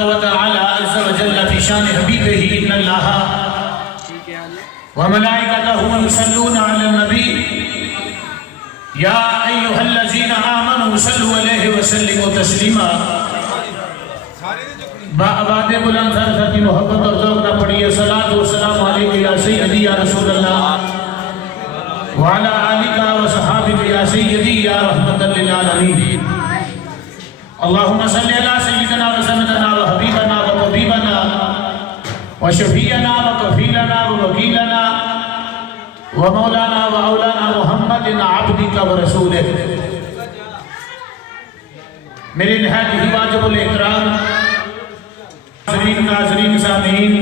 وتعالى عز وجل في شان حبيبه إن الله وملائكته يصلون على النبي يا أيها الذين آمنوا صلوا عليه وسلموا تسليما بآباد بلند سر کی محبت اور ذوق نہ پڑھیے صلاۃ و سلام علیک یا سیدی یا رسول اللہ وعلى آلك وصحابك يا سيدي يا رحمة للعالمين اللهم صل على سيدنا وسندنا وحبيبنا وطبيبنا وشفيعنا وكفيلنا ووكيلنا ومولانا وأولانا محمد عبدك ورسولك میرے نہایت ہی واجب الاحترام ناظرین سامعین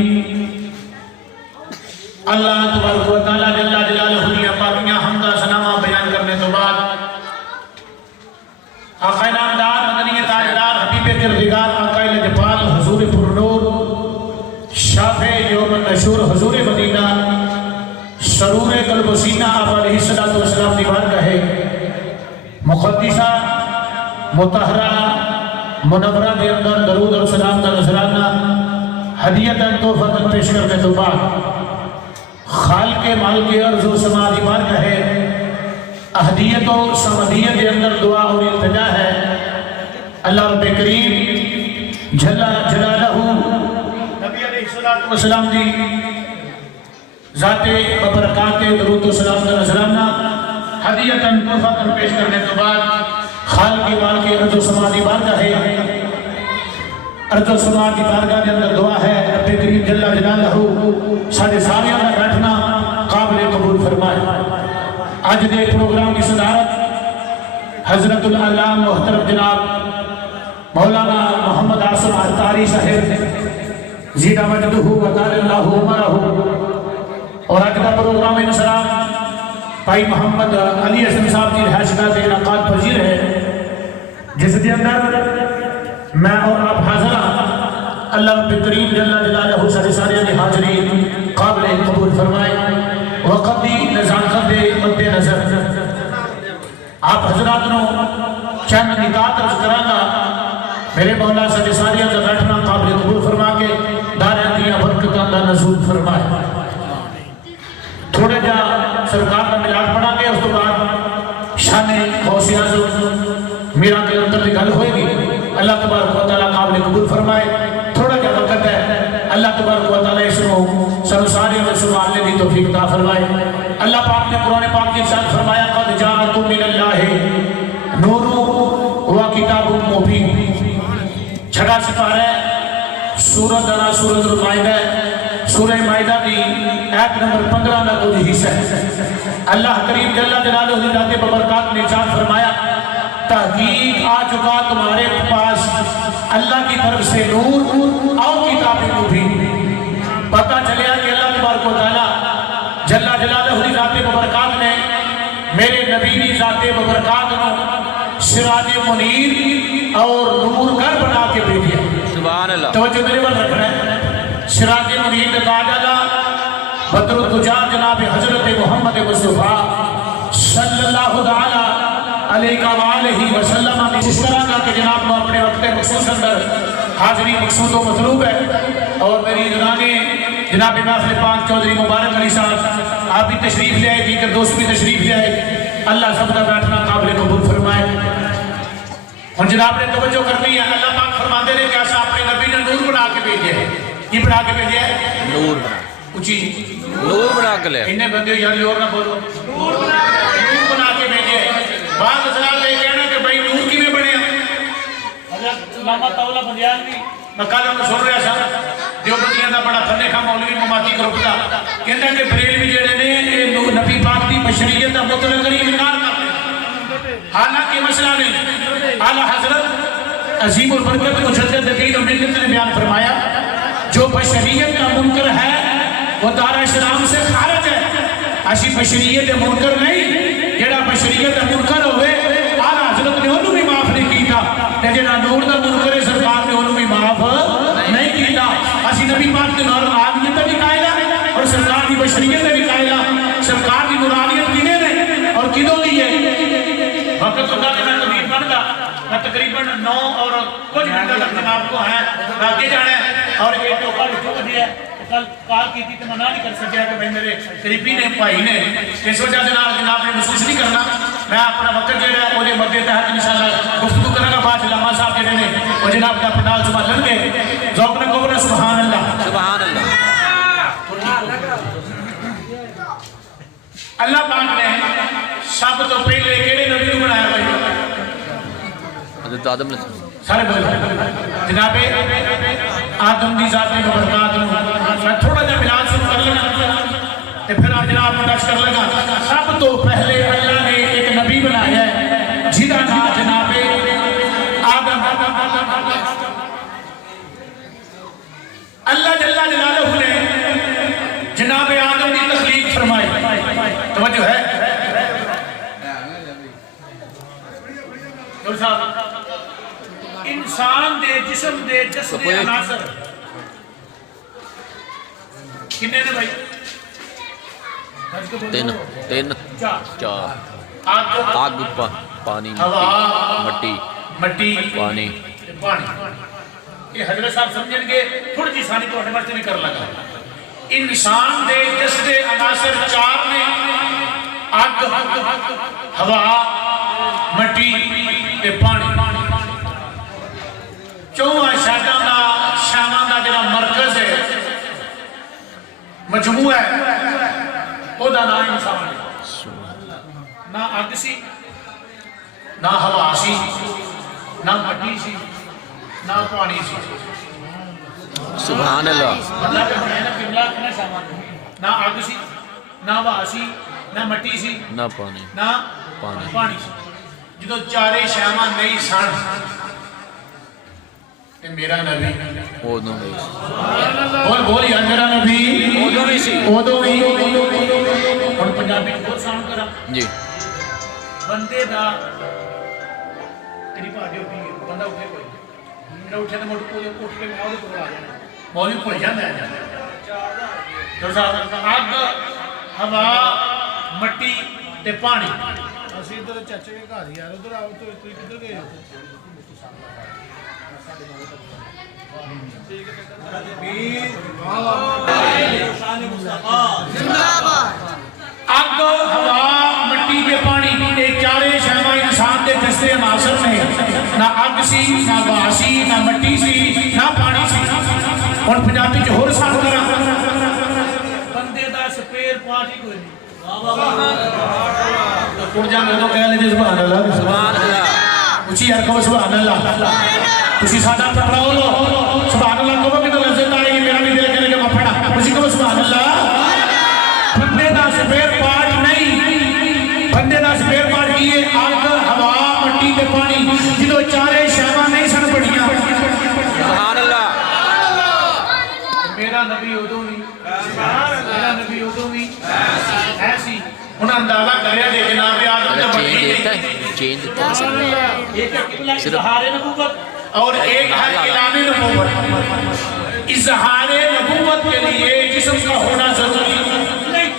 اللہ تبارک و تعالیٰ جل جلالہ کی پاکیاں حمدہ ثناء بیان کرنے تو بعد آقا نامدار مدنی تاجدار حبیب کردگار آقا لجپال حضور پرنور شافع یوم النشور حضور مدینہ سرور قلب و سینہ آپ علیہ السلام دیوار کا ہے مقدسہ مطہرہ منورہ کے اندر درود اور سلام کا نذرانہ ہدیتاً تحفۃ پیش کرنے تو بعد خالق مال کے عرض و سما دیوار کا ہے اہدیت و سمدیت کے اندر دعا اور التجا ہے اللہ رب کریم جل جلالہ نبی علیہ السلام دی ذات ببرکات درود و سلام کا نذرانہ ہدیتاً تحفۃ پیش کرنے تو بعد خالق مال کے عرض و سما دیوار کا ہے عرض و سما کی بارگاہ کے اندر دعا ہے رب کریم جل جلالہ سارے ساریاں کا بیٹھنا قابل قبول فرمائے آج دے پروگرام کی صدارت حضرت العلام محترم جناب مولانا محمد عاصم اختاری صاحب زیدہ مجدہ وطال اللہ عمرہ اور آج کا پروگرام انسلام بھائی محمد علی حسن صاحب کی رہائش گاہ سے انعقاد پذیر ہے جس کے اندر میں اور آپ حاضرہ اللہ رب کریم جل جلالہ سارے کی حاضری قابل قبول فرمائے وقت دی نزاکت دے مد نظر آپ حضرات نو چند نکات رض کرانا میرے مولا سارے کا بیٹھنا قابل قبول فرما کے دارہ دیا برکتاں دا نزول فرمائے تھوڑے جا سرکار کا ملاد پڑھا گیا اس تو بعد شان غوث اعظم میرا کے اندر گل ہوئے گی اللہ تبارک و تعالیٰ قابل قبول فرمائے تھوڑا جا وقت ہے اللہ تبارک و تعالیٰ اس کو سارے میں سنوالنے دی توفیق عطا فرمائے اللہ پاک نے قرآن پاک کے ساتھ فرمایا قد جاءکم من اللہ نور و کتاب مبین چھٹا سپارہ سورۃ المائدہ سورہ مائدہ دی ایت نمبر 15 کا کچھ حصہ ہے اللہ کریم جل جلالہ کی ذات ببرکات نے ارشاد فرمایا تحقیق آ چکا تمہارے پاس اللہ کی طرف سے نور اور کتاب مبین پتہ چلیا کہ اللہ تبارک و تعالیٰ جل جلالہ کی ذات ببرکات نے میرے نبی کی ذات ببرکات نے سراج منیر اور نور گھر بنا کے بھیجیا سبحان اللہ توجہ میرے بل رکھنا ہے سراج منیر نے کہا جالا بدر الدجا جناب حضرت محمد مصطفیٰ صلی اللہ علیہ وسلم اس طرح کا کہ جناب کو اپنے وقت مخصوص اندر حاضری مقصود و مطلوب ہے اور میری جنانی جناب محفل پاک چودھری مبارک علی صاحب آپ بھی تشریف لے آئے دیگر دوست بھی تشریف لے آئے اللہ سب کا بیٹھنا قابل قبول فرمائے اور جناب نے توجہ کرنی ہے اللہ پاک فرماتے رہے کہ ایسا اپنے نبی نے نور بنا کے بھیجے ہے کی بنا کے بھیجے ہے نور بنا اچھی نور بنا کے لے انہیں بندے یعنی اور نہ بولو نور بنا کے بھیجے بعض حضرات یہ کہنا کہ بھائی نور کی میں بنے حضرت علامہ طاولہ بندیان بھی مقالہ میں سن رہا سا جو بندیاں دا بڑا تھنے کھا مولوی مماتی کرو پتا کہنا کہ بریلوی جڑے نے نبی پاک دی بشریت دا مطلق کری انکار کرتے حالانکہ مسئلہ نہیں اعلیٰ حضرت عظیم البرکت مجدد دین و ملت نے بیان فرمایا جو بشریت کا منکر ہے وہ دار اسلام سے خارج ہے ایسی بشریت منکر نہیں جڑا بشریت منکر ہوئے اعلیٰ حضرت نے انہوں بھی معاف نہیں کیتا جڑا نور دا منکر سرکار نے انہوں بھی معاف نہیں کیتا اسی نبی پاک نے نور آدمیت بھی قائلہ اور سرکار کی بشریت بھی قائلہ سرکار کی نورانیت کینے نے اور کدوں دی ہے وقت خدا کے میں طبیب بن گا تقریباً 9 اور کچھ گھنٹہ تک جناب کو ہے آگے جانا ہے اور یہ ٹوکا رکھو بجے ہے کل کال کی تھی تو منع نہیں کر سکیا کہ بھائی میرے قریبی نے بھائی نے اس وجہ جناب نے محسوس نہیں کرنا میں اپنا وقت جہاں ہے وہ مدے تحت انشاءاللہ گفتگو کرنا بعد علامہ صاحب جہاں نے وہ جناب کا پنڈال سنبھالن گے ذوق نے کہو سبحان اللہ سبحان اللہ اللہ پاک نے سب تو پہلے کہڑے نبی کو بنایا بھائی حضرت آدم نے سارے بول جناب آدم دی ذات میں برکات میں تھوڑا جا ملان شروع کر لینا تے پھر آپ جناب کو ٹچ کر لگا سب تو پہلے اللہ نے ایک نبی بنایا ہے جہاں نام جناب آدم اللہ جل جلالہ نے جناب آدم کی تخلیق فرمائی توجہ ہے انسان دے جسم دے جسم دے عناصر کنے نے بھائی تین چار آگ پانی مٹی پانی یہ حضرت صاحب سمجھیں گے تھوڑی جی سانی تو اٹھے مرچے بھی کر لگا انسان دے جسم دے عناصر چار نے آگ ہوا مٹی تے پانی چوہاں شاماں دا جڑا مرکز ہے مجموعہ ہے او دا نام انسان ہے نہ آگ سی نہ ہوا سی نہ مٹی سی نہ پانی سی سبحان اللہ نہ آگ سی نہ ہوا سی نہ مٹی سی نہ پانی نہ پانی سی جدو چارے شاماں نہیں سن میرا نبی اودوں بھی بول یار میرا نبی اودوں بھی سی اودوں بھی اور پنجابی کو ساؤنڈ کرا جی بندے دا تیری پارٹی ہوتی ہے بندہ اٹھے کوئی میرا اٹھے تو موٹو کوئی اٹھ کے میں کو آ جانا مولوی کو جانا ہے آگ ہوا مٹی تے پانی اسی ادھر چچے کے گھر یار ادھر آؤ تو کوئی کدھر گئے آگ ہوا مٹی کے پانی یہ چارے شاماں انسان دے جسے عناصر نے نہ آگ سی نہ ہوا سی نہ مٹی سی نہ پانی سی اور پنجابی جو ہور ساتھ کرا بندے دا سپیر پارٹ ہی کوئی نہیں اٹھ جا میں تو کہہ لیجیے سبحان اللہ سبحان اللہ اچھی یار کہو سبحان اللہ تسی سادہ پڑھاؤ لو سبحان اللہ کہو کہ تو لذت آئے گی میرا بھی دل کرے کہ میں پڑھا اسی کہو سبحان اللہ بندے دا سپیر پارٹ نہیں بندے دا سپیر پارٹ کیے آگ ہوا مٹی تے پانی جدو چارے شاماں نہیں سن پڑھیاں سبحان اللہ میرا نبی ادو بھی میرا نبی ادو بھی ایسی انہاں اندازہ کریا دے جناب آدم تے بڑی چین دیتا ہے ایک قبلہ اظہار نبوت اور ایک ہے اعلان نبوت اظہار نبوت کے لیے جسم کا ہونا ضروری نہیں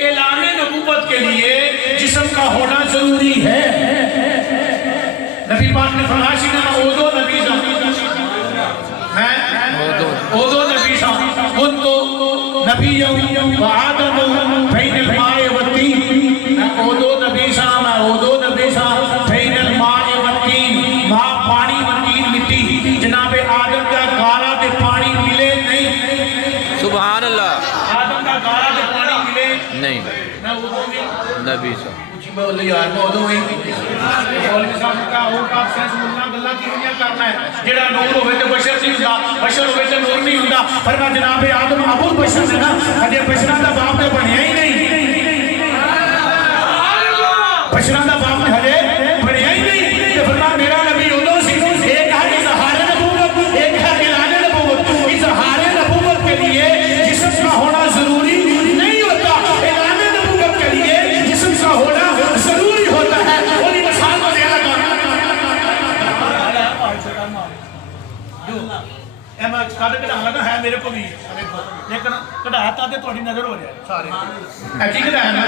اعلان نبوت کے لیے جسم کا ہونا ضروری ہے نبی پاک نے فرمایا کہ اودو نبی اودو نبی ان تو نبی و آدم بین الماء والتین اودو نبی میں اودو نبی بین الماء والتین ماں پانی والتین مٹی جناب آدم کا گارا دے پانی ملے نہیں سبحان اللہ آدم کا گارا دے پانی ملے نہیں میں اودو بھی نبی صاحب بولے یار میں اودو ہی مولوی صاحب کا اور کا سینس ملنا گلا کی دنیا کرنا ہے جڑا نور ہوئے تے بشر نہیں ہوندا بشر ہوئے تے نور نہیں ہوندا فرمایا جناب آدم ابو بشر ہے نا اجے بشراں دا باپ تے بنیا ہی نہیں بشراں دا باپ ہجے بنیا ہی نہیں تے فرمایا میرا نبی اودو سی ایک ہے اظہار نبوت ایک ہے اعلان نبوت اظہار نبوت کے لیے جسم کا ہونا ضروری نہیں ہوتا اعلان نبوت کے لیے جسم کا ہونا ضروری ہوتا ہے وہی مثال کو دے لگا میں کھڑ کے لگا ہے میرے کو بھی لیکن کڑاتا تے تھوڑی نظر ہو جائے سارے ایسی کڑا ہے نا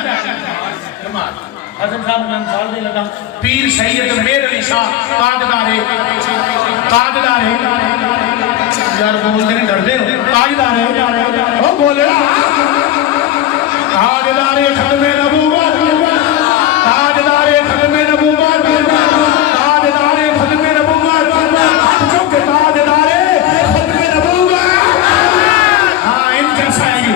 کمال حسن صاحب میں مثال دے لگا پیر سید میر علی شاہ تاجدارے یار بولتے نہیں ڈرتے ہو تاجدارے وہ بولے تاجدارے ختم نبوت تاجدارے ختم نبوت تاجدارے ختم نبوت چونکہ تاجدارے ختم نبوت ہاں ان جیسا ہے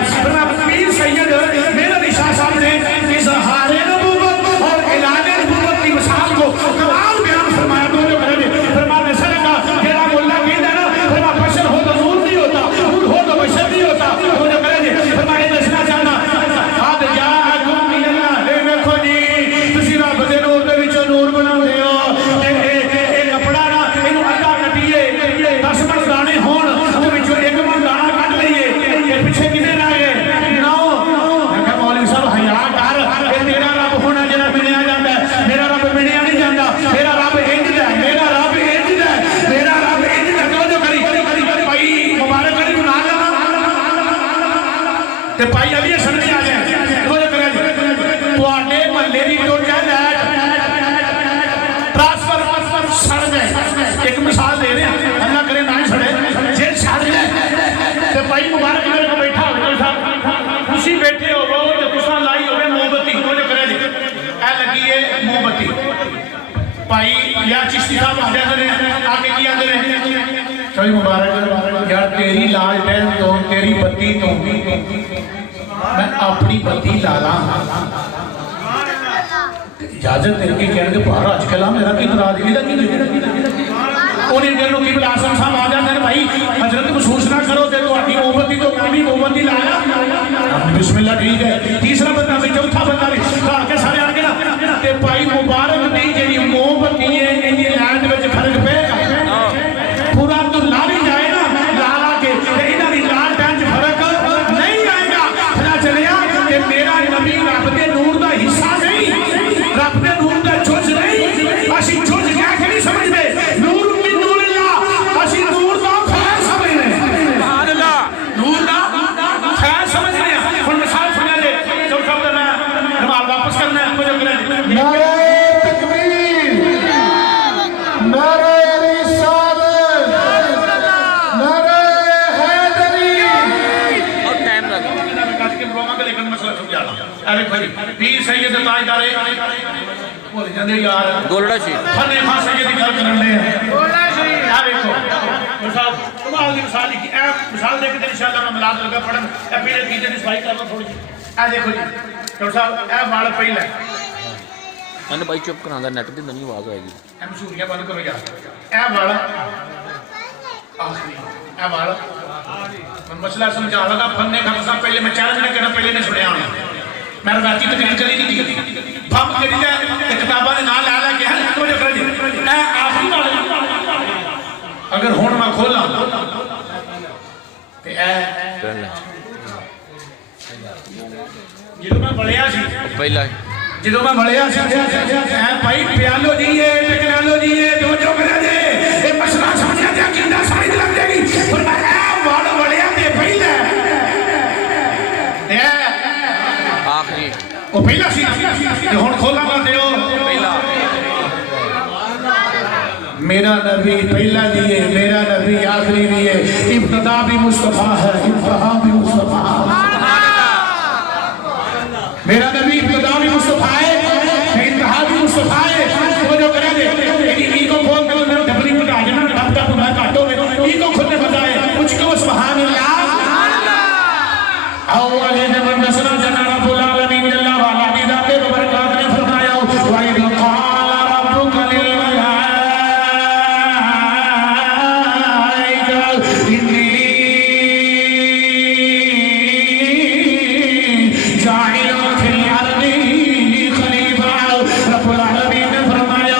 پیر سید میر علی شاہ صاحب نے اظہار نبوت اور اعلان نبوت کی مثال کو کمال بیان فرمایا تو جو کرے فرمانے سے لگا تیرا مولا کہہ دینا فرما بشر ہو تو نور نہیں ہوتا نور ہو تو بشر نہیں ہوتا تو جو کرے فرمانے دسنا چاہنا آد جاءکم من اللہ ویکھو جی تسی رب دے نور دے وچوں نور بناؤندے ہو اے کپڑا نا اینو ادا کٹیے 10 من دانے ہون تے وچوں ایک من دانا کٹ لئیے تے پیچھے کنے رہ گئے نو میں کہ مولوی صاحب حیا کر اے تیرا رب ہونا جڑا منیا جاندا ہے میرا رب منیا نہیں جاندا میرا رب انج دا ہے میرا رب انج دا ہے میرا رب انج دا جو کری بھائی مبارک علی کو نہ تے بھائی علی سمجھ آ جائے جو کرے تواڈے محلے دی ٹوٹ جائے لائٹ ٹرانسفر سڑ جائے ایک مثال دے رہے ہیں اللہ کرے نہ سڑے جے سڑ جائے تے بھائی مبارک علی کو بیٹھا ہو صاحب خوشی بیٹھے ہو تے تساں لائی ہوے موم بتی جو کرے اے لگی ہے موم بتی بھائی یا چشتی صاحب آ جاندے نے آگے کی آندے نے چوئی مبارک یار تیری لالٹین تو تیری بتی تو میں اپنی بتی لالا اجازت دے کے کہنے کے باہر آج کلا میرا کی ناراضگی لگی انہیں دنوں کی بلاسم صاحب آ جاتے ہیں بھائی حضرت محسوس نہ کرو تے تو اپنی مومبتی تو کامی مومبتی لایا بسم اللہ ٹھیک ہے تیسرا بندہ بھی چوتھا بندہ بھی کھا کے سارے آ گیا تے بھائی مبارک دی جی مومبتی ہے انہیں لینڈ وچ فرق پہ پورا تو لا نہیں جائے نا لالا کے انہاں دی لال ٹینچ فرق نہیں آئے گا پھر چلیا کہ میرا نبی رب دے نور دا حصہ نہیں رب دے نور دا جز نہیں اسی جز کیا کہ نہیں سمجھ دے نور من نور اللہ اسی نور دا خیر سمجھ دے سبحان اللہ نور دا خیر سمجھ دے ہن مثال سنا دے جو سب دا نماز واپس کرنا ہے مجھے کرے نعرہ تکبیر نعرہ پیر سید تاجدارے بول جاندے یار گولڑا شی فنے خاص سید دی گل کرن دے گولڑا شی آ دیکھو صاحب کمال دی مثال کی اے مثال دے کے انشاءاللہ میں ملاد لگا پڑھن اے پیر کی دی صفائی کرنا تھوڑی اے دیکھو جی ڈاکٹر صاحب اے وال پہلا میں نے بھائی چپ کرانا نیٹ دی نہیں آواز آئے گی اے مشہوریاں بند کرو یار اے وال آخری اے وال میں مسئلہ سمجھا لگا فنے خاص پہلے میں چیلنج نہ کرنا پہلے نے سنیا ہونا میں روایتی تقریر کری نہیں دی بھم کری جائے کتاباں دے نال لا کے ہر کو جو کر دی اے آخری والے اگر ہن میں کھولا تے اے جدوں میں بڑھیا سی پہلا جدوں میں بڑھیا سی اے بھائی پیالو جی اے ٹیکنالوجی اے جو کرے دے اے مسئلہ سمجھا تے عقیدہ سمجھ لگ جائے گی پر میں اے وڑ بڑھیا تے پہلا اے آخری وہ پہلا سی ہن کھولا کر دیو پہلا میرا نبی پہلا دیئے میرا نبی آخری دیئے ابتدا بھی مصطفیٰ ہے انتہا بھی مصطفیٰ میرا نبی ابتدا بھی مصطفیٰ ہے انتہا بھی مصطفیٰ ہے وہ جو کرے دے ای کو کھول کے میرا ڈھبلی پٹا جنا ڈھب ڈھب میں کاٹو میں ای کو کھلنے بتائے کچھ کو سبحان اللہ اولی من نصرہ جنا رب العالمین جل وعلا کی ذات برکات نے فرمایا وَإِذْ قَالَ رَبُّكَ لِلْمَلَائِكَةِ إِنِّي جَاعِلٌ فِي الْأَرْضِ خَلِيفَةً رب العالمین نے فرمایا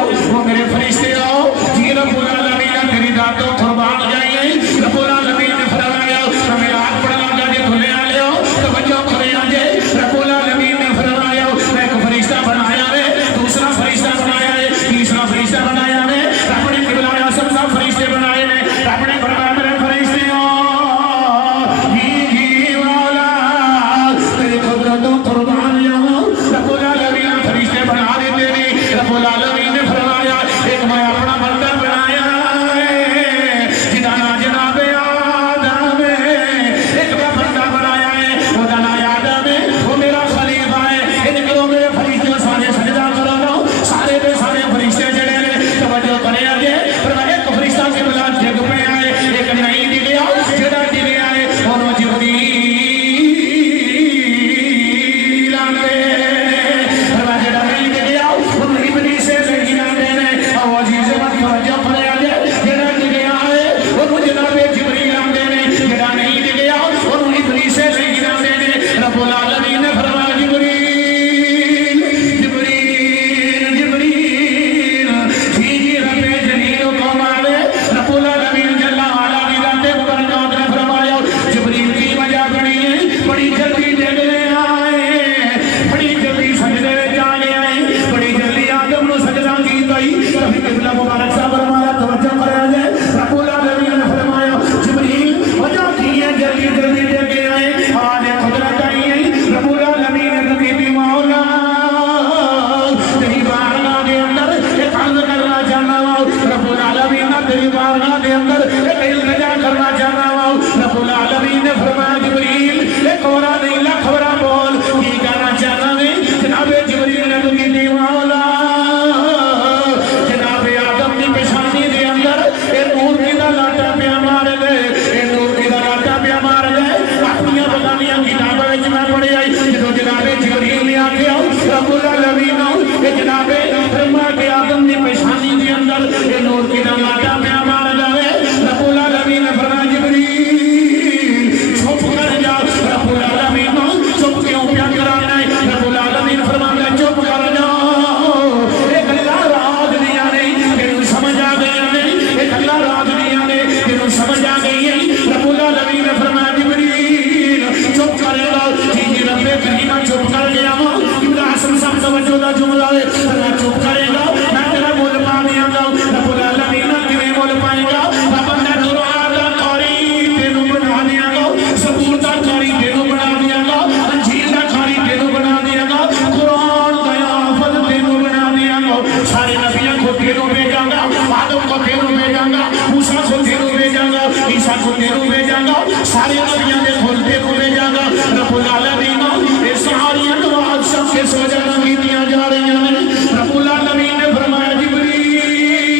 عیسیٰ کو تیروں بھیجا گا سارے نبیوں کے کھولتے کو بھیجا گا رب العالمین یہ ساری دعا سب کے سوجا کی دیا جا رہی ہیں رب العالمین نے فرمایا جبریل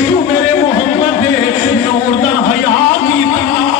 تو میرے محمد دے نور دا حیا کیتا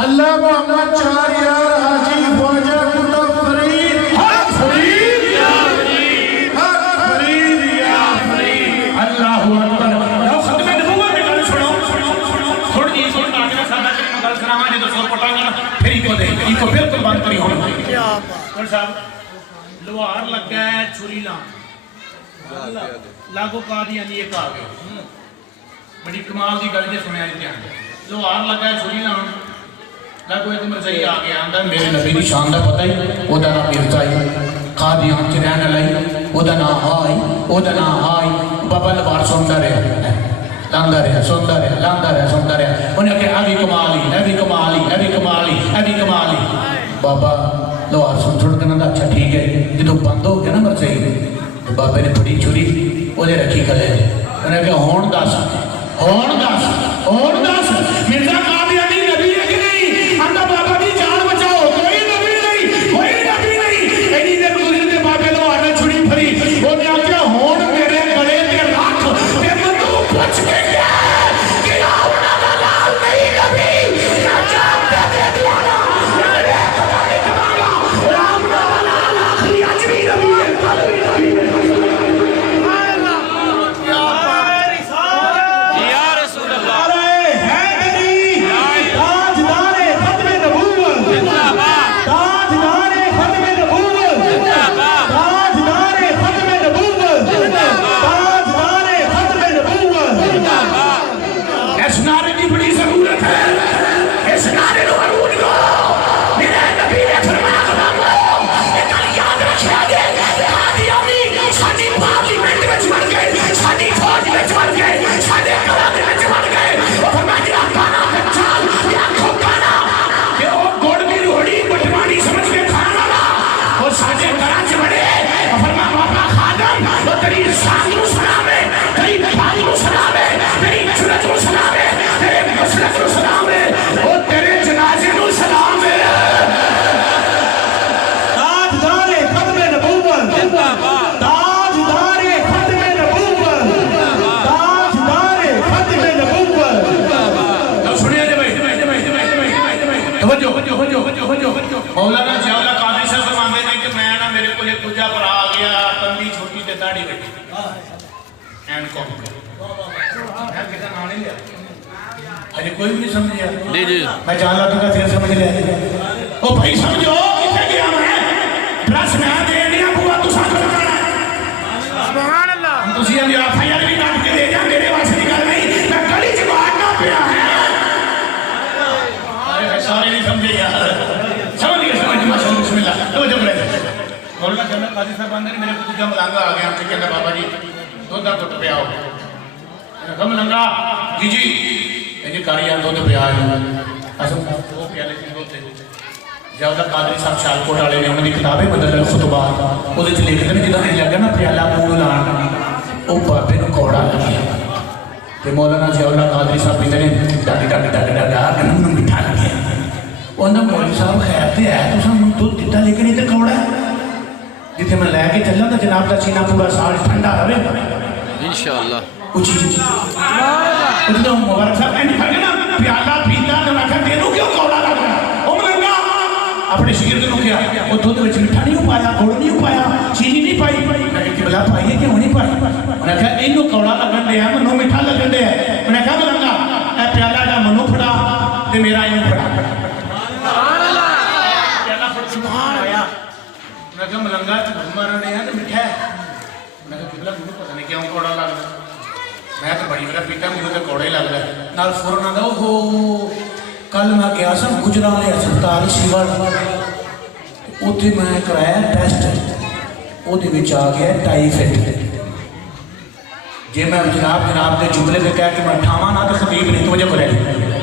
اللہ محمد چار یار حاجی خواجہ کتا فرید حق فرید یا فرید حق فرید یا فرید اللہ اکبر لو ختم نبوت میں گل سنو تھوڑی جی سن آگے سادہ کریم گل سناما جی تو سو پٹا گا پھر ہی کو دے ہی کو بالکل بند کری ہونا کون صاحب لوہار لگ گیا ہے چھری لام لاگو قادیانی ایک آگے بڑی کمال دی گل جی سنیا جی دھیان لوہار لگ گیا چھری لام لگو ایک مرزائی آگے آندہ میرے نبی دی شان دا پتہ ہی او دا نا مرزائی قادیان چی رہنا لئی او دا نا آئی او دا نا آئی بابا لبار سوندہ رہے لاندہ رہے سوندہ رہے لاندہ رہے سوندہ رہے انہیں کہ ایوی کمالی ایوی کمالی ایوی کمالی ایوی کمالی بابا لوار سن چھوڑ کے نہ اچھا ٹھیک ہے جدو بند ہو گیا نا مرزائی بابے نے پڑی چھوڑی او دے رکھی کھلے انہیں کہ ہون داس مرزا قادیانی نبی ہے کہ نہیں اندہ بابا دی جان بچاؤ کوئی نبی نہیں اینی دے گزر دے بابے لو آنے چھڑی پھری وہ نے آکے ہون میرے گڑے کے رکھ تے مندو پوچھ کے گیا کہ آونا دلال نہیں نبی نہ جام دے دے دیانا نہ رے کمانے کمانا آونا دلال آخری عجبی نبی ہے مولانا جاولا قادری صاحب فرماندے نے کہ میں نا میرے کو ایک دوجا پر آ گیا تندی چھوٹی تے داڑھی بیٹھی اینڈ کو میں کہتا نام نہیں لیا اجے کوئی بھی نہیں سمجھیا جی میں جالا تو کا پھر سمجھ لیا او بھائی سمجھو کتے گیا میں پلس میں دے دیا بوا تو ساتھ کرنا سبحان اللہ ہم تو سی اندیا فائر بھی کاٹ کے دے جا میرے واسطے نکل نہیں میں گلی جواب نہ پیا ہے سارے نہیں سمجھے یار بسم اللہ تو جب رہے مولانا جنرل قاضی صاحب اندر میرے کو دوجا ملانگا آ گیا ہم سے کہتا بابا جی دودھ دا گھٹ پیا ہو میں کہا ملانگا جی جی کاریاں دودھ پیا ہے اصل وہ پیالے کی دودھ دے جاولا قادری صاحب شالکوٹ والے نے انہوں نے کتابیں بدل خطبات وہ لکھ دے جدہ نہیں لگا نا پیالہ منہ لان وہ بابے نو کوڑا لگیا کہ مولانا جاولا قادری صاحب پیتے نے ڈاک کنم مٹھا لگیا انہوں نے مولوی صاحب خیر تے ہے تو سا من دودھ دیتا لیکن یہ تے کوڑا ہے جتے میں لے کے چلا تھا جناب کا سینہ پورا سال ٹھنڈا رہے انشاءاللہ اچھی اتنا مبارک صاحب اینی کھا گیا نا پیالہ پیتا تو میں کہا تینوں کیوں کوڑا لگ رہا او ملنگا اپنے شگرد نو کیا وہ دودھ وچ مٹھا نہیں ہو پایا گوڑ نہیں ہو پایا چینی نہیں پائی میں کہ بلا پائی ہے کیوں نہیں پائی انہوں نے کہا اینو کوڑا لگن دے ہے منو مٹھا لگن دے ہے انہوں نے کہا ملنگا اے پیالہ جا منو پھڑا تے میرا اینو پھڑا میں کہا ملنگا تو مارنے ہیں تو مٹھا ہے میں کہا قبلہ مجھے پتہ نہیں کیوں کوڑا لگ رہا ਮੈਂ ਤਾਂ ਬੜੀ ਵਾਰ ਪੀਤਾ, ਮੈਨੂੰ ਤਾਂ ਕੌੜਾ ਹੀ ਲੱਗਦਾ। ਨਾਲ ਫੌਰਨ ਆਉਂਦਾ ਉਹ ਕੱਲ ਮੈਂ ਗਿਆ ਸਾਂ ਗੁਜਰਾਲੇ ਹਸਪਤਾਲ ਸ਼ਿਵਾ, ਉੱਥੇ ਮੈਂ ਕਰਾਇਆ ਟੈਸਟ, ਉਹਦੇ ਵਿੱਚ ਆ ਗਿਆ ਟਾਈਫਾਇਡ। ਜੇ ਮੈਂ ਜਨਾਬ ਦੇ ਜੁਮਲੇ ਤੇ ਕਹਿ ਕੇ ਮੈਂ ਠਾਵਾਂ ਨਾ ਤਾਂ ਖਬੀਬ ਨਹੀਂ ਤੋਜਾ ਕਰਿਆ,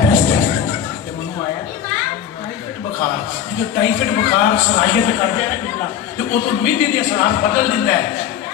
ਟੈਸਟ ਤੇ ਮੈਨੂੰ ਆਇਆ ਟਾਈਫਾਇਡ ਬੁਖਾਰ। ਜਦੋਂ ਟਾਈਫਾਇਡ ਬੁਖਾਰ ਸਲਾਹੀਅਤ ਕਰਦੇ ਆ ਨਾ ਤੇ ਉਹ ਤੋਂ ਮਿਹਦੇ ਦੇ ਅਸਰਾਰ ਬਦਲ ਦਿੰਦਾ ਹੈ।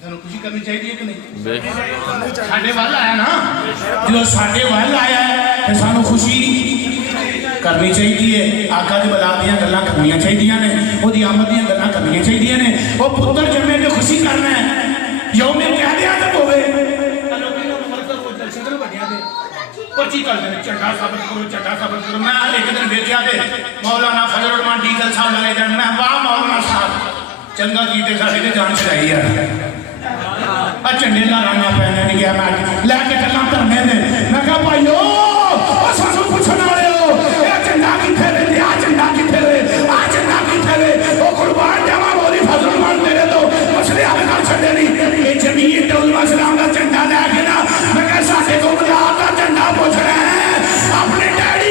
ਤੁਹਾਨੂੰ ਖੁਸ਼ੀ ਕਰਨੀ ਚਾਹੀਦੀ ਹੈ ਕਿ ਨਹੀਂ? ਸਾਡੇ ਵੱਲ ਆਇਆ ਨਾ, ਜਦੋਂ ਸਾਡੇ ਵੱਲ ਆਇਆ ਤੇ ਸਾਨੂੰ ਖੁਸ਼ੀ ਕਰਨੀ ਚਾਹੀਦੀ ਹੈ। ਆਕਾ ਦੇ ਬਲਾਦ ਦੀਆਂ ਗੱਲਾਂ ਕਰਨੀਆਂ ਚਾਹੀਦੀਆਂ ਨੇ, ਉਹਦੀ ਆਮਦ ਦੀਆਂ ਗੱਲਾਂ ਕਰਨੀਆਂ ਚਾਹੀਦੀਆਂ ਨੇ। ਉਹ ਪੁੱਤਰ ਜੰਮੇ ਤੇ ਖੁਸ਼ੀ ਕਰਨਾ ਹੈ। ਯੌਮੇ ਕਹਿਦਿਆਂ ਤੇ ਹੋਵੇ ਪਰਚੀ ਕਰਦੇ ਨੇ, ਝੰਡਾ ਸਾਬਤ ਕਰੋ, ਝੰਡਾ ਸਾਬਤ ਕਰੋ। ਮੈਂ ਇੱਕ ਦਿਨ ਵੇਖਿਆ ਕਿ ਮੌਲਾਨਾ ਫਜ਼ਲ ਰਹਿਮਾਨ ਡੀਜ਼ਲ ਸਾਹਿਬ ਲਗਾਏ ਜਾਣ। ਮੈਂ ਵਾਹ ਮੌਲਾਨਾ ਸਾਹਿਬ ਚੰਗਾ ਕੀਤੇ, ਸਾਡੇ ਤੇ ਜਾਨ ਛਡਾਈ ਆ। ਆ ਝੰਡੇ ਲਹਿਰਾਉਣਾ ਪੈਣਾ ਨਹੀਂ ਗਿਆ। ਮੈਂ ਲੈ ਕੇ ਚੱਲਾਂ ਧਰਨੇ ਦੇ। ਮੈਂ ਕਿਹਾ ਭਾਈਓ ਉਹ ਸਾਨੂੰ ਪੁੱਛਣ ਵਾਲੇ ਹੋ, ਇਹ ਝੰਡਾ ਕਿੱਥੇ ਰਹਿੰਦੇ, ਆ ਝੰਡਾ ਕਿੱਥੇ ਰਹੇ, ਆ ਝੰਡਾ ਕਿੱਥੇ ਰਹੇ? ਉਹ ਕੁਰਬਾਨ ਜਾਵਾਂ ਮੌਲੀ ਫਜ਼ਲ ਰਹਿਮਾਨ ਤੇਰੇ ਤੋਂ ਮਸਲੇ ਹੱਲ ਕਰ ਛੱਡੇ ਨਹੀਂ। ਇਹ ਜਮੀਅਤ ਉਲਮਾ ਇਸਲਾਮ ਦਾ ਝੰਡਾ ਲੈ ਕੇ ਨਾ, ਮੈਂ ਕਿਹਾ ਸਾਡੇ ਕੋਲ ਪੰਜਾਬ ਦਾ ਝੰਡਾ ਪੁੱਛਣਾ ਹੈ, ਆਪਣੇ ਡੈਡੀ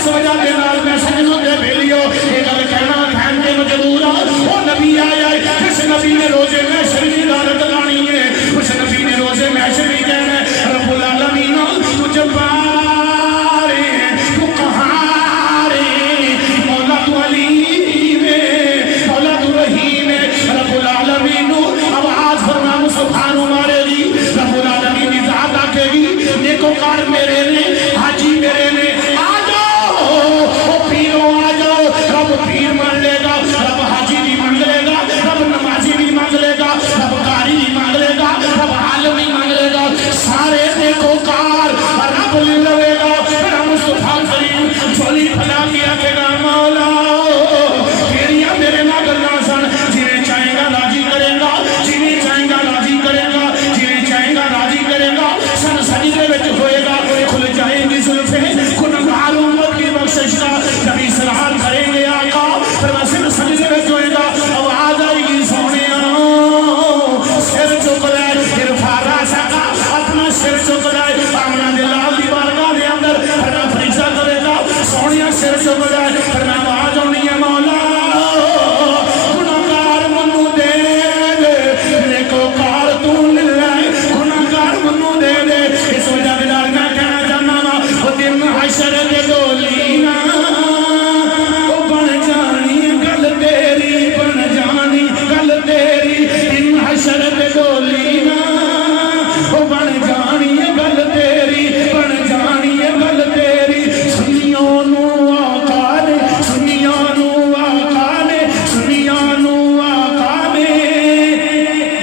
اس وجہ کے نال میں سجدوں دے بیلیو یہ گل کہنا کہن کے مجبور ہوں وہ نبی آیا اس نبی نے روزے میں شریف عبادت لانی ہے اس نبی نے روزے میں شریف کہنا ہے رب العالمین تو جبار ہے تو قہار ہے مولا تو علیم ہے مولا تو رحیم ہے رب العالمین آواز فرمان سبحان مارے گی رب العالمین کی ذات آکے گی نیکوکار میرے نے حاجی میرے نے آ جاؤ او پیروں آ جاؤ رب پیر مان لے گا رب حاجی بھی مانگ لے گا رب نمازی بھی مانگ لے گا رب قاری بھی مانگ لے گا رب عالم بھی مانگ لے گا سارے نیکوکار رب لے لے گا رب مصطفیٰ کریم جھولی پھلا کیا کہ گا مولا تیریاں میرے نہ کرنا سن جنہیں چاہیں گا راضی کرے گا جنہیں چاہیں گا راضی کرے گا جنہیں چاہیں گا راضی کرے گا سن سجدے وچ ہوئے گا کھل جائیں گی زلفیں گنہگار امت کی بخشش کا کبھی سرحال کریں گے آقا پھر میں صرف سجدے وچ ہوئے گا آواز آئے گی سونیاں سر چک لے ارفع راسک اپنا سر چک لے آمنہ دلال دی بارگاہ دے اندر پھر میں فریضہ کرے گا سونیاں سر چک لے پھر میں آواز آنی ہے مولا گنہگار منو دے دے نیکوکار تو ملے گنہگار منو دے دے اس وجہ بدار میں کہنا چاہنا وہ دن حشر دے دولینا وہ بن جانی گل تیری بن جانی گل تیری دن حشر دے دولینا وہ بن جانی گل تیری بن جانی گل تیری سنیوں نو آقا نے سنیوں نو آقا نے سنیوں نو آقا نے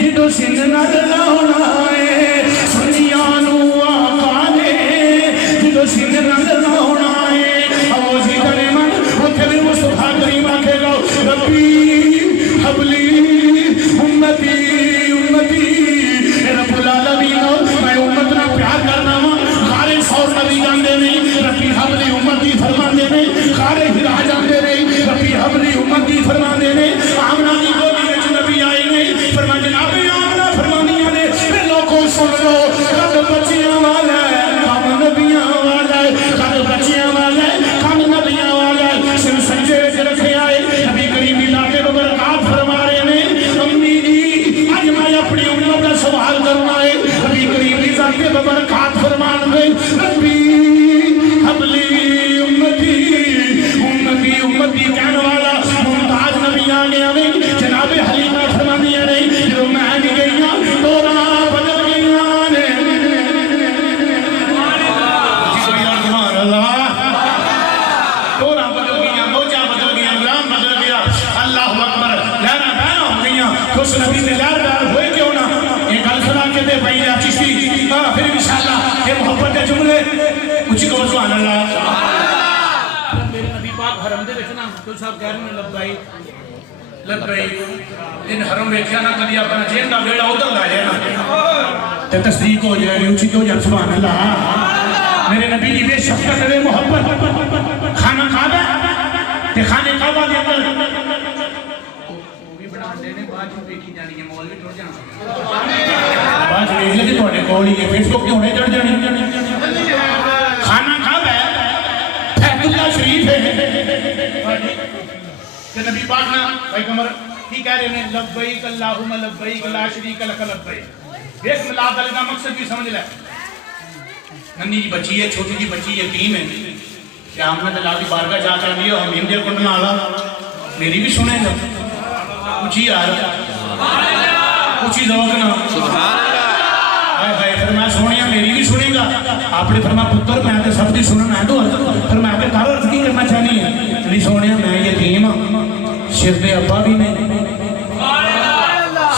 جدو سن نظر لاؤنا ہے سنیوں نو آقا نے جدو سن نظر لاؤنا ہے آوازی کرے من اتھے بھی مصطفیٰ کریم آکھے گا ربی حبلی امتی امتی رب العالمین میں امت نہ پیار کرنا ہوں خارے سور نبی جاندے نہیں ربی حبلی امتی فرمان دے نہیں خارے ہرا جاندے نہیں ربی حبلی امتی فرمان دے نہیں آمنہ کی گولی وچ نبی آئے نہیں فرمان جناب آمنہ فرمانیاں نے لوگوں سن لو رب بچیاں والا ہے کام نبیاں والا ہے رب بچیاں والا ہے کام نبیاں والا ہے سن سجدے وچ رکھے آئے نبی کریم لاتے ببرکات فرما رہے ہیں امی جی آج میں اپنی امت کا سوال کرنا ہے نبی کریم لاتے ببرکات فرمان گئے ربی حبلی امتی امتی امتی کہنے والا ممتاز نبی آگے ہمیں جناب حلیمہ فرمانیاں نہیں جو میں بھی گئیاں دورہ بدل گئیاں نے سبحان اللہ دورہ بدل گئیاں موجہ بدل گئیاں غلام بدل گیا اللہ اکبر لہرہ بہنہ ہو گئیاں تو اس نبی نے لہر بہر ہوئے کیوں نہ یہ گل سنا کے دے بھائی یا چشتی پھر انشاءاللہ یہ محبت کے جملے اچھی کو سبحان اللہ میرے نبی پاک حرم دے وچ نا تو صاحب کہہ رہے ہیں لبائی لبائی ان حرم ویکھیا نہ کدی اپنا جین دا بیڑا ادھر لا جائے نا تے تصدیق ہو جائے گی اچھی ہو جائے سبحان اللہ میرے نبی کی بے شفقت ہے محبت کھانا کعبہ تے کھانے کعبہ دے اندر وہ بھی بنا دے نے بعد میں دیکھی جانی ہے مول بھی ٹر جانا بعد میں دیکھ لے تواڈے کول ہی ہے فیس بک تے ہونے چڑھ جانی کھانا کعبہ ہے بیت اللہ شریف ہے کہ نبی پاک نا بھائی کمر کی کہہ رہے ہیں لبیک اللہم لبیک لا شریک لک لبیک ایک ملاد علی کا مقصد بھی سمجھ لے ننی جی بچی ہے چھوٹی جی بچی یتیم ہے کہ آمنہ دلال کی بارگاہ جا کر لیا ہم ہندے کنڈنا آگا میری بھی سنیں گا کچھ ہی آ رہا کچھ ہی ذوق نا فرمایا سونیا میری بھی سنے گا آپ نے فرمایا پتر میں تے سب دی سننا ہے تو فرمایا کہ کار عرض کی کرنا چاہنی ہے نہیں سونیا میں یتیم ہاں سر تے ابا بھی نہیں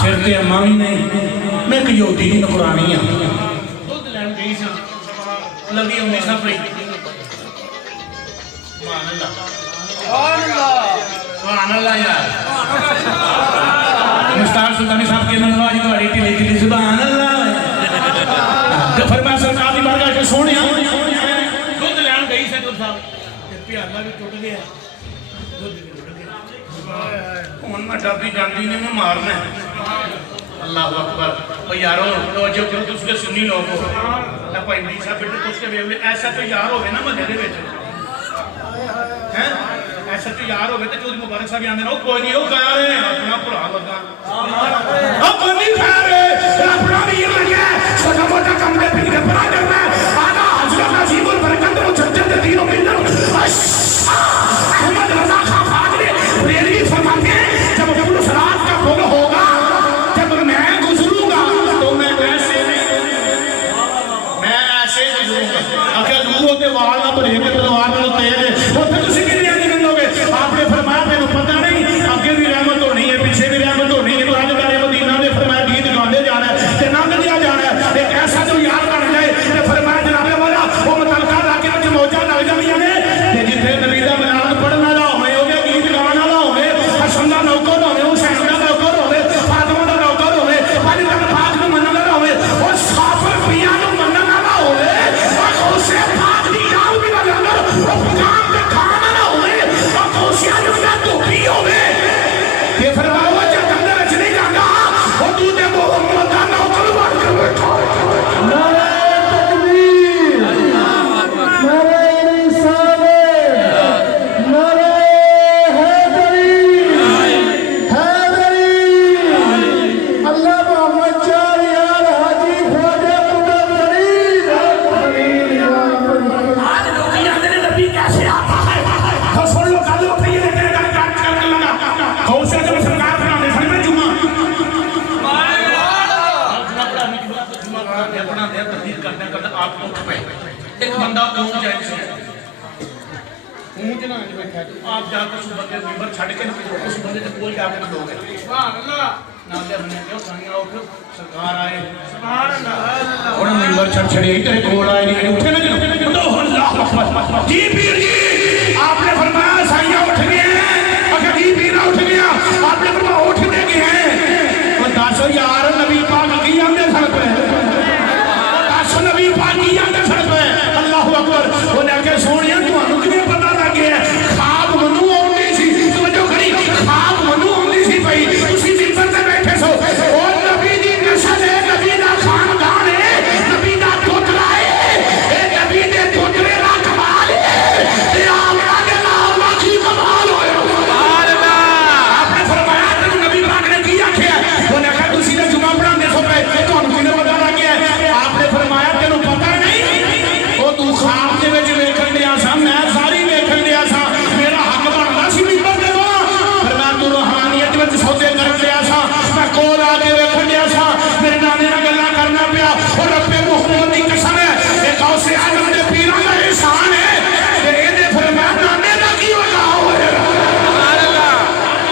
سر تے اماں بھی نہیں میں ایک یہودی دی نوکرانی ہاں دودھ لین گئی سا لگی ہمیشہ پئی سبحان اللہ سبحان اللہ یار مستار سلطانی صاحب کے نواجی تو اڑیٹی لیتی تھی سبحان اللہ جب فرمایا سرکار دی بارگاہ کے سونے دودھ لین گئی سے دودھ صاحب پیالہ بھی ٹوٹ گیا دودھ بھی ٹوٹ گیا ہن میں ڈبی جاندی نے میں مارنا ہے اللہ اکبر او یارو توجہ کرو تس کے سنی لوگو اے بھائی نہیں صاحب بیٹے تس کے ویلے ایسا تو یار ہوے نا مدے دے وچ ایسا تو یار ہوگئے تو چودھری مبارک صاحب آنے رہو کوئی نہیں ہو گیا رہے اپنا پڑھا لگا اب کوئی نہیں کھا رہے اپنا بھی یہ لگے چھوٹا موٹا کم دے پھر کے پڑھا کرنا ہے آنا حضرت عظیم البرکت مجدد دین و ملت احمد رضا خان فاضل بریلوی فرماتے ہیں جب پل صراط کا پل ہوگا جب میں گزروں گا تو میں ایسے گزروں گا اگر دور ہوتے وال نہ بھرے کے تلوار نہ تیز وہ پھر اسی کے لیے نہیں لوگے آپ نے فرمایا میں پتہ نہیں آگے بھی رحمت ہونی ہے پیچھے بھی رحمت ہونی ہے تو آج کرے مدینہ نے فرمایا گیت گانے جانا ہے کہ نام دیا جانا ہے ایک ایسا جو یاد بن جائے کہ فرمایا جناب والا وہ متعلقہ علاقے میں جو موجہ لگ جاتی ہیں کہ جتنے نبی دا ملاد پڑھنا نہ ہوئے ہوگے گیت گانا نہ ہوئے حسن دا نوکر ہوئے حسین دا نوکر ہوئے فاطمہ دا نوکر ہوئے پانی دا پاک نو مننا نہ ہوئے اور سافر پیا نو مننا نہ ہوئے اور اسے پاک دی جاؤ بھی نہ لگا وہ پکام دے کھانا نہ ہوئے اور کوسیاں جو نہ تو بھی ہوئے یہ فرمایا وہ جب اندر اچھ نہیں جانا وہ تو دے محمد دا نوکر بات کر بیٹھا نعرہ تکبیر نعرہ رسالت نعرہ حیدری اللہ محمد چار یار حاجی خواجہ مدد آج لوگ یاد نے نبی کیسے آتا ہے تو سن لو کالو پہیے نے تیرے گھر کاٹ کر لگا کون سے جب سرکار پڑھانے سن میں جمعہ اپنا دیا تحریر کرنے کرتا آپ اٹھ پہ ایک بندہ اونج جائے سے اونج نہ بیٹھا آپ جا کر صبح کے ممبر چھڑ کے اس بندے سے کوئی آپ کو لوگ ہے سبحان اللہ نام دیا بننے کیوں کھانیاں اٹھ سرکار آئے سبحان اللہ اور ممبر چھڑ چھڑے ہی تیرے کول آئے نہیں اٹھے نہ جنو اللہ اکبر جی پیر جی آپ نے فرمایا سائیاں اٹھ گئے ہیں اگر جی پیر نہ اٹھ گیا آپ نے فرمایا اٹھ دے گئے ہیں اور داسو یار نبی پاک کی آمدے سڑ پہ داسو نبی پاک کی آمدے سڑ پہ اللہ اکبر وہ نے کہ سونیاں تو انو کنے پتا لگے خواب منو آنی سی توجہ کری خواب منو آنی سی پئی اسی دن پر سے بیٹھے سو اور نبی دی نسل ہے نبی دا خاندان ہے نبی دا پوترا ہے اے نبی دے پوترے دا کمال ہے اے آمنا دے اللہ کی کمال ہوئے آپ نے فرمایا کہ نبی پاک نے کیا کیا وہ نے کہا تسی نے جمعہ پڑھانے سو پہ تو انو کنے پتا لگے آپ نے فرمایا تینوں پتا نہیں وہ تو خواب دے وچ ویکھن دیا سا میں ساری ویکھن دیا سا میرا حق بندا سی ممبر دے پر میں تو روحانیت وچ سودے کر دیا سا میں کول آ کے ویکھن دیا سا میرے نانے نال گلاں کرنا پیا اور رب محمد دی قسم ہے اے غوث اعظم دے پیراں دا احسان ہے تے اے دے فرمایا نانے دا کی وجہ ہوئے سبحان اللہ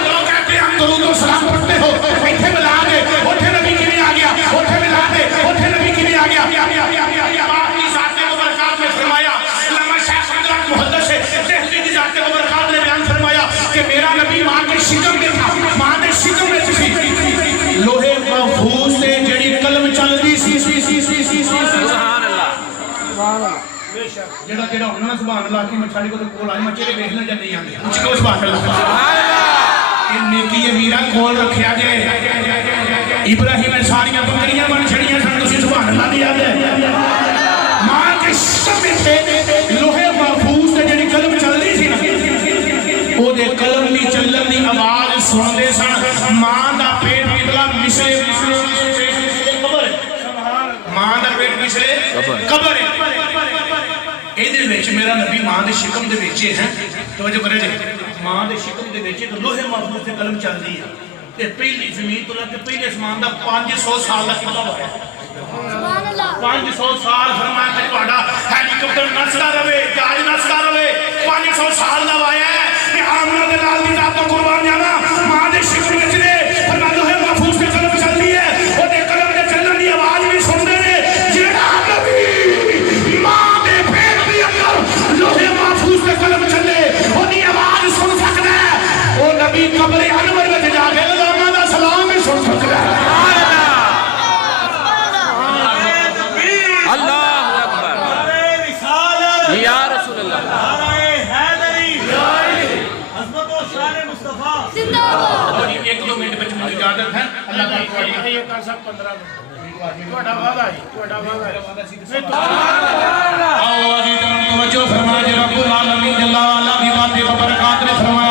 لوگ کہتے ہیں ہم درود و سلام پڑھتے ہو ایتھے ملا دے اوتھے نبی کیویں آ گیا اوتھے ملا دے اوتھے نبی کیویں آ گیا آپ کی ذات مبارکات میں فرمایا علامہ شیخ عبداللہ محدث دہلوی کی ذات مبارکات نے بیان فرمایا کہ میرا نبی ماں کے شکم میں تھا ماں کے شکم میں تھی لوہے محفوظ سے جڑی قلم چلدی سی سبحان اللہ سبحان اللہ جڑا جڑا ہونا سبحان اللہ کی مچھاڑی کو کول آئی مچے دیکھ لے جان نہیں آندی اونچی کو سبحان اللہ سبحان اللہ ان نیکی ویرا کول رکھیا جائے ابراہیم نے ساریاں بکریاں بن چھڑیاں سن تسی سبحان اللہ دی یاد ہے ماں کے شکم سے لوہے محفوظ سے جڑی قلم چلدی سی نا او دے قلم دی چلن دی آواز سن دے سن ماں دا پیٹ نکلا مسلے قبر ماں دا پیٹ مسلے قبر ایدھے وچ میرا نبی ماں دے شکم دے وچے ہیں توجہ کرے جے ماں دے شکم دے وچے تو لوہے محفوظ سے قلم چل دی ہے تے پہلی زمین تو لگ کے پہلے اسمان دا 500 سال لگ پتا ہوا ہے 500 سال فرمایا کہ تہاڈا ہیلی کاپٹر نسدا رہے جہاز نسدا رہے 500 سال دا وایا ہے کہ آمنہ دے لال دی ذات تو قربان جانا ماں دے شکم وچ نے فرمایا لوہے محفوظ سے قلم چل دی ہے او دے قلم دے چلن دی آواز بھی سن دے نے جیڑا نبی ماں دے پیٹ دے اندر لوہے محفوظ سے قلم چلے او دی آواز سن سکدا ہے او نبی قبر انور وچ جا کے لوگاں دا سلام بھی سن سکدا ہے اللہ اکبر یا رسول اللہ عظمت و شان مصطفیٰ اور ایک دو منٹ بچ مجھے اجازت ہے اللہ کا کوئی یہ کا سب 15 منٹ تھوڑا وعدہ ہے تھوڑا وعدہ ہے آواز توجہ فرمائے رب العالمین جل وعلا کی باتیں برکات نے فرمایا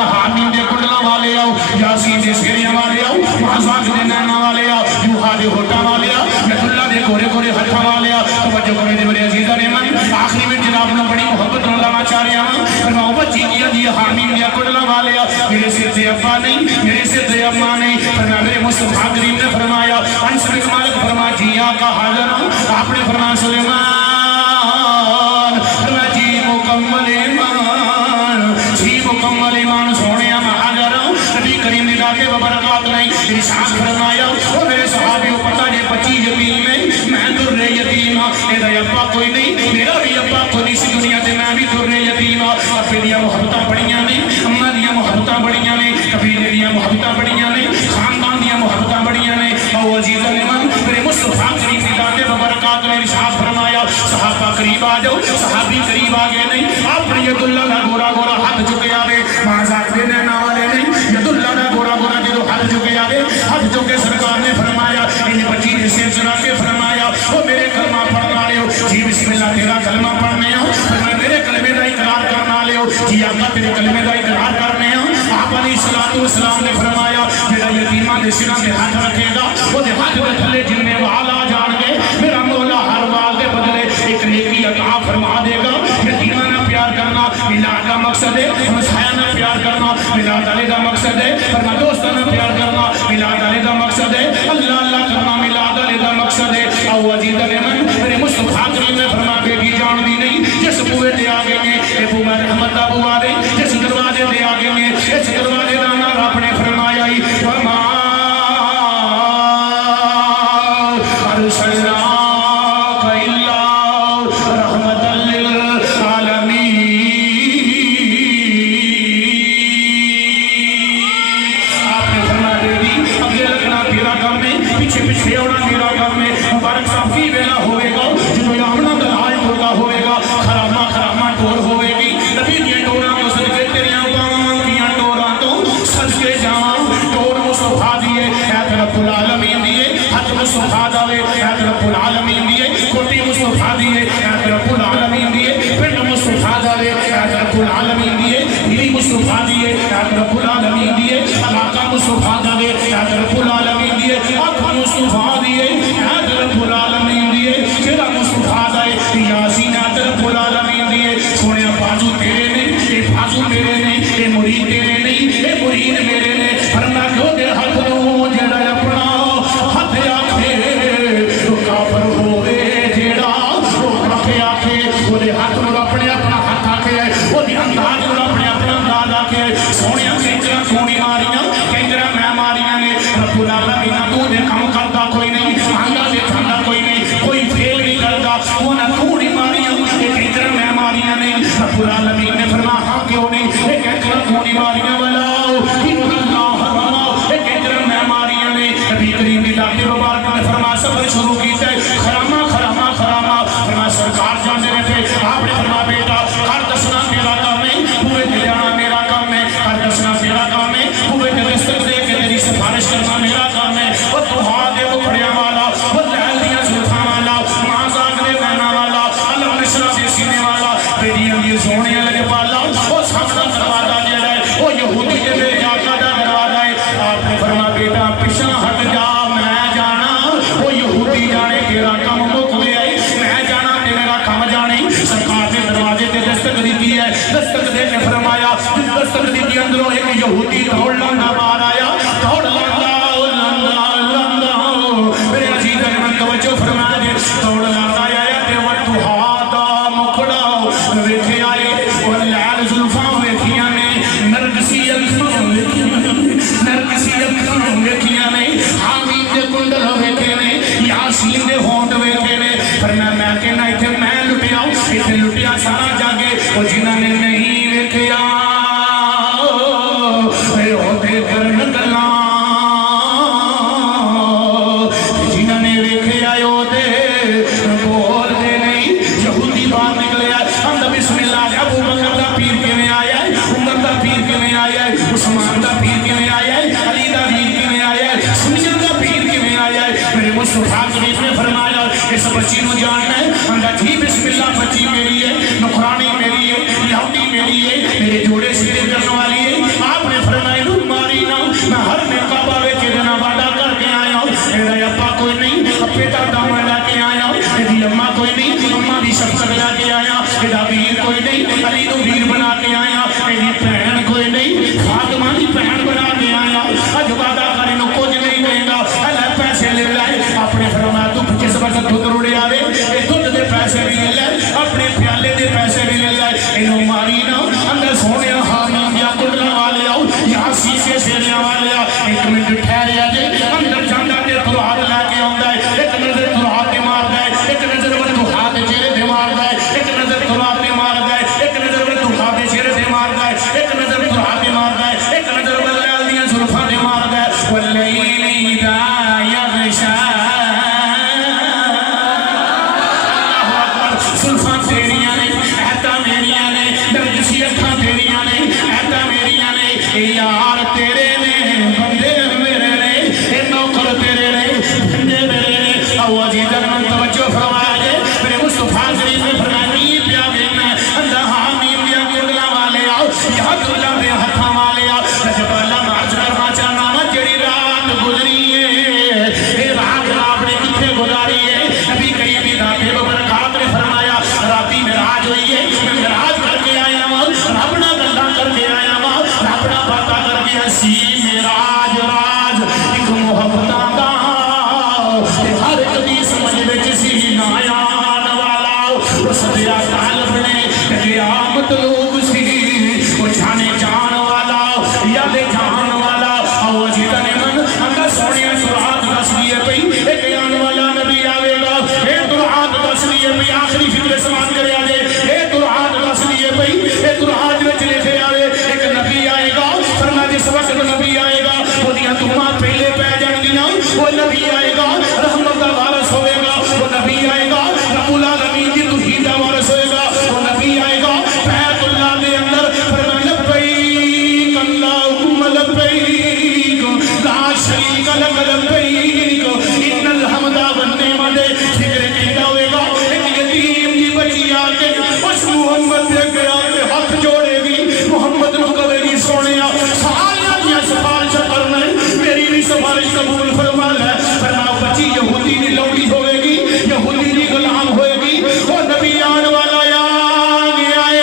ابا نہیں، میرے سے دے اما نہیں، فرمایا میرے مصطفیٰ کریم نے فرمایا انس بن مالک فرمایا جی آقا حاضر ہوں، آپ نے فرمایا سلیمان، فرمایا جی مکمل ایمان، جی مکمل ایمان سونے ہم حاضر ہوں، نبی کریم نے لاتے ببرکات نہیں، ارشاد فرمایا وہ میرے صحابیوں پتہ جے بچی یتیم نہیں، میں در یتیم ہاں، میرا ابا کوئی نہیں، میرا بھی ابا کوئی نہیں سی دنیا تے میں بھی در یتیم ہاں، ابے دیا محبتاں بڑیاں نہیں، اماں دیا محبتاں بڑیاں نہیں، قبیلے دیا محبتاں بڑیاں نہیں، خاندان دیا محبتاں بڑیاں نہیں، او عزیز الایمان میرے مصطفیٰ کریم کی ذات ببرکات نے ارشاد فرمایا صحابہ قریب آ جاؤ، صحابی قریب آ گئے نہیں، آپ ید اللہ کا گورا گورا ہاتھ چکے آوے، معذات دینے نہ والے نہیں، ید اللہ کا گورا گورا جدو ہاتھ چکے آوے، ہاتھ چکے سرکار نے فرمایا ان بچی جسے سنا کے فرمایا وہ میرے کلمہ پڑھنا لے ہو، جی بسم اللہ تیرا کلمہ پڑھنے ہو، فرمایا میرے کلمے دا اقرار کرنا لے ہو، جی آقا تیرے کلمے دا اقرار کرنے ہو، آپ علیہ السلام نے فرمایا میرا یتیمہ دے سنا دے ہاتھ رکھے گا، وہ دے ہاتھ دے تھلے جننے والا جان گے، میرا مولا ہر وال دے بدلے ایک نیکی عطا فرما دے گا، یتیمہ نہ پیار کرنا میلاد کا مقصد ہے، مسیح نہ پیار کرنا میلاد علی کا مقصد ہے، فرما دوست نہ پیار کرنا میلاد علی کا مقصد ہے، اللہ اللہ کرنا میلاد علی کا مقصد ہے، او عزیز الایمان میرے مصطفیٰ کریم نے فرما بیٹی جان دی نہیں، جس بوئے دے آگے گے اے بو میں رحمت دا بوا دے، جس دروازے دے آگے گے اس دروازے دا نام آپ نے فرمایا ہی وما ارسلناک الا رحمتا للعالمین، آپ نے فرمایا بیٹی اگے لگنا تیرا کام ہے، پیچھے پیچھے ہونا تیرا کام ہے، مبارک صاحب کی ویلا ہوئے گا جدو یامنا دلائے ٹوٹا ہوئے گا، خرامہ خرامہ ٹور ہوئے گی، نبی دیے ٹورا تو صدقے تیریاں باں دیاں ٹورا تو صدقے جاؤں، ٹور مصطفیٰ دیے اے رب العالمین دیے، حج مصطفیٰ داوے اے رب العالمین دیے، کوٹی مصطفیٰ دیے اے رب العالمین دیے، پنڈ مصطفیٰ داوے اے رب العالمین دیے، ہری مصطفیٰ دیے اے رب العالمین دیے، علاقہ مصطفیٰ داوے اے رب العالمین دیے، آنکھ مصطفیٰ دیے اے رب العالمین دیے، تیرا مصطفیٰ دائے یاسین اے رب العالمین دیے، سونے بازو تیرے نے اے بازو میرے نے اے مرید تیرے نہیں اے مرید میرے نے، فرما کیوں دے ہاتھ نو جڑا اپنا ہاتھ آکھے کافر ہوئے جڑا آکھے آکھے وہ دے ہاتھ نو اپنے اپنا ہاتھ آکھے وہ دے انداز نو اپنے اپنا انداز آکھے، سونیاں کینجرہ کونی ماریاں کینجرہ میں ماریاں نے، رب العالمین تو دے کم کرتا کوئی نہیں، آنگا دے کھانا کوئی نہیں، کوئی فیل نہیں کرتا، وہ نہ تو نہیں ماریاں اے کینجرہ میں ماریاں نے، رب العالمین نے فرما ہاں کیوں نہیں اے کینجرہ کونی ماریاں والاو اللہ حرماؤ اے کینجرہ میں ماریاں نے، نبی کریم دی لاتے مبارک نے فرما سفر شروع کیتا ہے، خرامہ خرامہ خرامہ، فرما سرکار جانے رہتے، آپ نے فرما بیٹا ہر دسنا میرا کام ہے، ہوئے دلیانا میرا کام ہے، ہر دسنا میرا کام ہے، ہوئے دلستک دے کے تیری سفارش کرنا میرا کام ہے، وہ تمہا دے مکھڑیاں والا، وہ لہل دیا زلفاں والا، معاذ دے مینا والا، علم نشرہ دے سینے والا، بیٹیاں دی سونے لگے پالا، وہ سامنا دروازہ دے رہے، وہ یہودی کے بے جاکہ دا دروازہ ہے، آپ نے فرما بیٹا پیشہ ہٹ جا میں جانا، وہ یہودی جانے تیرا کم مک گیا ہے، میں جانا تیرا کم جانے، سرکار نے دروازے تے دستک دیتی ہے، دستک دے نے فرمایا دستک دیتی اندروں ایک یہودی دوڑ لاندا باہر آیا، دوڑ لاندا میرے عزیز من توجہ فرما دے، دوڑ لاندا آیا تے وٹھا دا مکھڑا ویکھے آئے، اور لال زلفاں ویکھیاں نے، نرگسی اکھاں ویکھیاں نے، حامید دے کنڈل ویکھے نے، یاسین دے ہونٹ ویکھے نے، فرمایا میں کہنا ایتھے میں لٹیا، ایتھے لٹیا سارا جاگے، وہ جنہاں نے نہیں ویکھیا اے ہوتے کرن گلاں، جنہاں نے ویکھیا ہوتے بول دے نہیں، یہودی باہر نکلے آئے، ہم دا بسم اللہ ابو بکر دا پیر کے میں آیا ہے، عمر دا پیر کے میں آیا ہے، عثمان دا پیر کے میں آیا ہے، علی دا پیر کے میں آیا ہے، سنجر دا پیر کے میں آیا ہے، میرے مصطفیٰ کریم نے فرمایا اس بچی نو جاننا ہے، ہم دا جی بسم اللہ بچی میری ہے، نقرانی میری ہے، یہودی میری ہے، میرے جوڑے سیدھے کرنے والی ہے، آپ نے فرمایا نو ماری نا، میں ہر میں کعبہ ویچے دینا وعدہ کر کے آیا ہوں، میرا ابا کوئی نہیں، اپنے دادا میں لا کے آیا ہوں، میری اماں کوئی نہیں، اماں بھی شفقت لا کے آیا، میرا ویر کوئی نہیں، علی تو ویر بنا کے آیا، میری بہن کوئی نہیں، فاطمہ دی بہن بنا کے یاد اللہ دے ہتھاں والیا جب اللہ معرض کرنا چاہنا وا جڑی رات گزری ہے اے رات آپ نے کتنے گزاری ہے نبی کریم دی ذات برکات نے فرمایا راتی معراج ہوئی ہے میں معراج کر کے آیا ہوں رب نال گلاں کر کے آیا ہوں رب نال باتاں کر کے اسی معراج راج ایک محبتاں دا تے ہر ایک دی سمجھ وچ سی نہ آن والا اس دیا طالب نے قیامت لوگ سی وہ جانے جان والا یاد جان والا او جیتنے من اندر سونیا سرات دس لیے پئی ایک آن والا نبی آوے گا اے قرآن دس لیے پئی آخری فکر سمان کرے آجے اے قرآن دس لیے پئی اے قرآن وچ لکھے آوے ایک نبی آئے گا فرما جس وقت نبی آئے گا وہ دیا تمہاں پہلے پہ جان گیا وہ نبی آئے گا رحمت کا وارث ہوئے گا وہ نبی آئے گا رب العالمین کی توحید کا وارث ہوئے گا وہ نبی آئے گا بیت اللہ دے اندر فرما لبیک اللہم لبیک لا شریک لک لبیک ان الحمد والنعمت ذکر کیتا ہوئے گا ایک یتیم کی بچی آکے اس محمد دے گیا کہ ہاتھ جوڑے گی محمد نو کہے گی سونیا ساریاں دیا سفارش کرنا ہے میری بھی سفارش قبول فرما لے فرما بچی یہودی دی لوڑی ہوئے گی یہودی دی غلام ہوئے گی وہ نبی آن والا آئے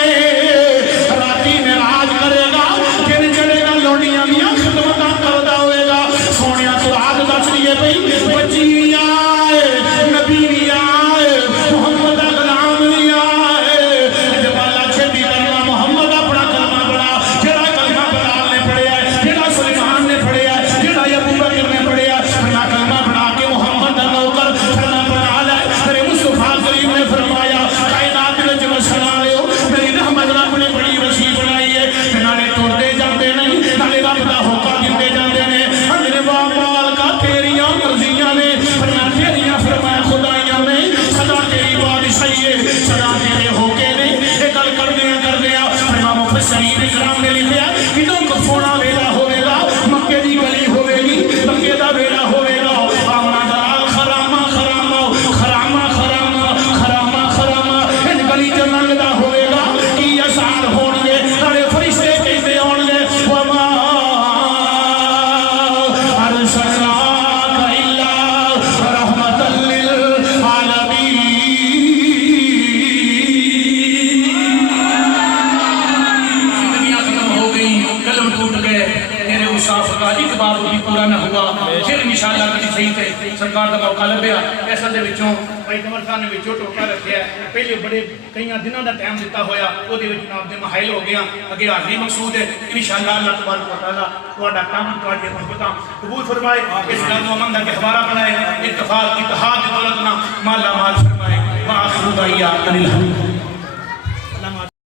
راتی معراج کرے گا پھر چلے گا لوڑیاں میاں خدمتاں کردا ہوئے گا سونیا تو آج دس لیے پئی بچی آئے نبی بھی آئے محمد غلام بھی آئے جب اللہ چھٹی کرنا محمد اپنا کلمہ پڑھا جڑا کلمہ بلال نے پڑھیا ہے جڑا سلیمان نے پڑھیا ہے جڑا ابو بکر نے پڑھیا ہے فرما کلمہ پڑھا کے محمد دا نوکر فرما پڑھا لے میرے مصطفیٰ کریم نے فرمایا کائنات وچ وسنا لیو میری رحمت رب نے بڑی وسیع بنائی ہے نالے ٹردے جاندے نہیں نالے رب دا حکم دندے جاندے نے اجر وا مال کا تیریاں مرضیاں نے فرما تیریاں فرمایا خدائیاں نے سدا تیری بادشاہی ہے سدا تیرے ہوکے نے اے گل کر دیا فرما مفسرین کرام نے لکھیا کدوں کفونا ویلا ہوے گا مکے دی گلی ہوے گی مکے دا ویلا ہوے گا آمنا دلال خراما خراما خراما خراما خراما خراما ان گلی چ لنگدا ہوے گا کی اشعار ہون گے سارے فرشتے کہندے ہون گے وما ارسلناک الا رحمۃ للعالمین زندگیاں ختم ہو گئی قلم ٹوٹ گئے تیرے اصاف کا ایک بار بھی پورا نہ ہوا پھر انشاءاللہ کسی صحیح تے سرکار دا موقع لبیا ایسا دے وچوں بھائی کمر صاحب نے وچوں ٹوٹا رکھیا ہے پہلے بڑے کئیاں دنوں دا ٹائم دیتا ہویا او دے وچ جناب دے محائل ہو گیا اگے حاضری مقصود ہے انشاءاللہ اللہ تبارک و تعالی تہاڈا کام تہاڈی محبتاں قبول فرمائے اس گل نو امن دا گہوارہ بنائے اتفاق اتحاد دی دولت نال مالا مال فرمائے واخر دعوانا الحمد